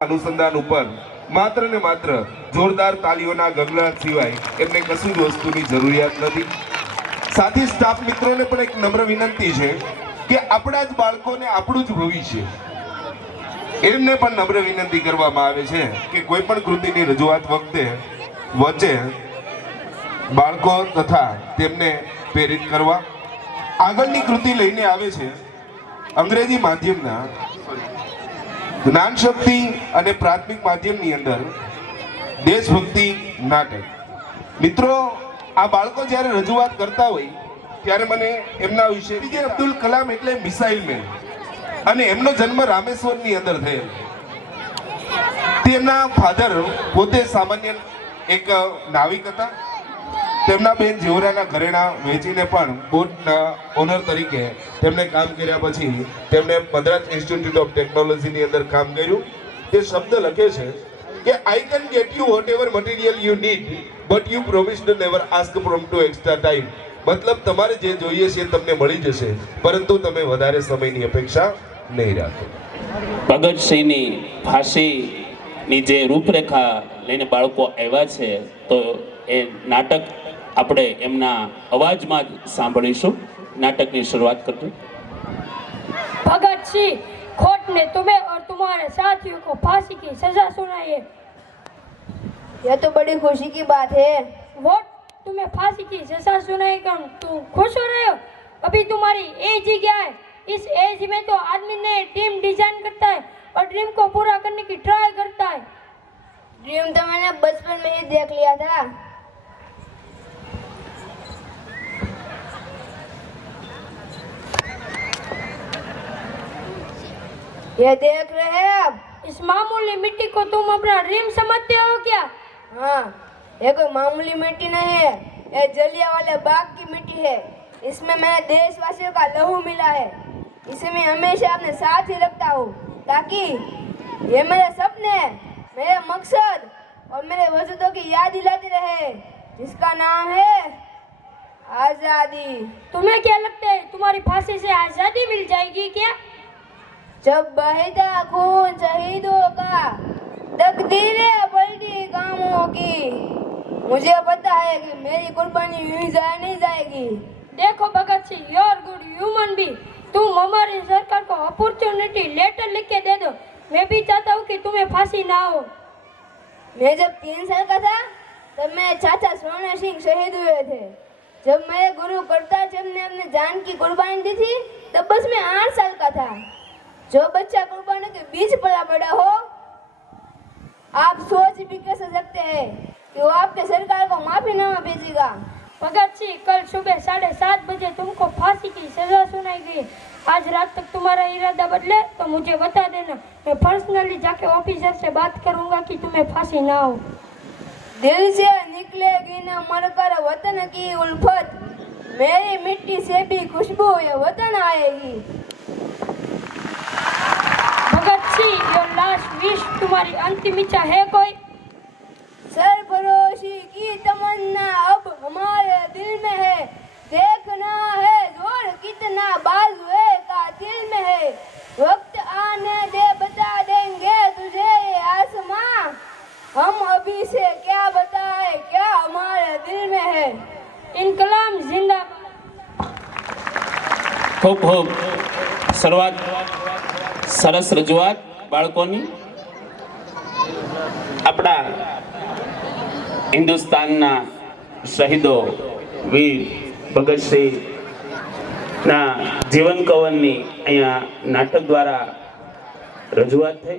અનુસંધાન ઉપર માત્ર ને માત્ર જોરદાર તાલીઓના ગગડાટ સિવાય એમને કશું જ વસ્તુની જરૂરિયાત નથી। સાથી સ્ટાફ મિત્રોને પણ એક નમ્ર વિનંતી છે કે આપણા જ બાળકોને આપણું જ ભવિષ્ય, એમને પણ નમ્ર વિનંતી કરવામાં આવે છે કે કોઈ પણ કૃતિની રજૂઆત વચ્ચે બાળકો તથા તેમને પ્રેરિત કરવા। આગળની કૃતિ લઈને આવે છે અંગ્રેજી માધ્યમના જ્ઞાન શક્તિ અને પ્રાથમિક માધ્યમની અંદર દેશભક્તિ નાટક। મિત્રો, આ બાળકો જ્યારે રજૂઆત કરતા હોય ત્યારે મને એમના વિશે પીજે અબ્દુલ કલામ એટલે મિસાઇલ મેન, અને એમનો જન્મ રામેશ્વરની અંદર થયેલ। તેમના ફાધર પોતે સામાન્ય એક નાવિક હતા। તેમના બેન જીવરાના ઘરેણા વેચીને પણ બોટના ઓનર તરીકે તેમણે કામ કર્યા પછી તેમણે મદ્રાસ ઇન્સ્ટિટ્યૂટ ઓફ ટેકનોલોજીની અંદર કામ કર્યું। તે શબ્દ લખે છે કે I can get you whatever material you need but you promised never ask from to extra time. મતલબ તમારે જે જોઈએ છે તમને મળી જશે, પરંતુ તમે વધારે સમયની અપેક્ષા નહીં રાખો। ભગતસિંહની ફાંસીની જે રૂપરેખા લઈને બાળકો આવ્યા છે, તો એ નાટક આપણે એમના અવાજમાં જ સાંભળીશું। નાટકની શરૂઆત કરજો। भगत सिंह खोट ने तुम्हें और तुम्हारे साथियों को फांसी की सजा सुनाई है। यह तो बड़ी खुशी की बात है। वोट तुम्हें फांसी की सजा सुनाई कर तुम खुश हो रहे हो? अभी तुम्हारी एज ही क्या है? इस एज में तो आदमी ने ड्रीम डिजाइन करता है और ड्रीम को पूरा करने की ट्राई करता है। ड्रीम तो मैंने बचपन में ही देख लिया था। ये देख रहे हैं आप? इस मामूली मिट्टी को तुम अपना ड्रीम समझते हो क्या? हाँ, ये कोई मामूली मिट्टी नहीं है, ये जलियांवाला बाग की मिट्टी है। इसमें मैंने देशवासियों का लहू मिला है। इसे मैं हमेशा अपने साथ ही रखता हूँ ताकि ये मेरे सपने, मेरे मकसद और मेरे वजूदों की याद दिलाती रहे, जिसका नाम है आजादी। तुम्हें क्या लगता है तुम्हारी फांसी से आजादी मिल जाएगी क्या? जब बहता खून शहीदों का, तकदीरें पलटी कामों की, मुझे पता है कि मेरी कुर्बानी यूं जाए नहीं जाएगी। देखो Bhagat Singh, you are good human being. तुम हमारी सरकार को अपॉर्चुनिटी लेटर लिख के दे दो। मैं भी चाहता हूँ कि तुम्हें फांसी ना हो। मैं जब 3 साल का था तब मेरे चाचा स्वर्ण सिंह शहीद हुए थे। जब मेरे गुरु करतार चंद ने अपनी जान की कुर्बानी दी थी तब बस मैं 8 साल का था। जो बच्चा कुर्बानी के बीच पला पड़ा हो, आप सोच भी कैसे सकते हैं कि वो आपके सरकार को माफीनामा भेजेगा? भगत सिंह, कल सुबह 7:30 बजे तुमको फांसी की सजा सुनाई गई। आज रात तक तुम्हारा इरादा बदले तो मुझे बता देना। मैं पर्सनली जाके ऑफिसर से बात करूंगा कि तुम्हें फांसी ना हो। दिल से निकलेगी न मरकर वतन की उल्फत, मेरी मिट्टी से भी खुशबू ये वतन आएगी। Bhagat Singh, your last wish, तुम्हारी अंतिम इच्छा है कोई? सरफरोशी की तमन्ना अब हमारे दिल में है। देखना है जोर कितना बाजुए का दिल में है। वक्त आने दे बता देंगे तुझे ये आसमां, हम अभी से क्या बताए क्या हमारे दिल में है। इनकलाब जिंदाबाद। ખૂબ ખૂબ શરૂઆત, સરસ રજૂઆત બાળકોની। આપણા હિન્દુસ્તાનના શહીદો વીર ભગતસિંહના જીવન કવનની અહીંયા નાટક દ્વારા રજૂઆત થઈ।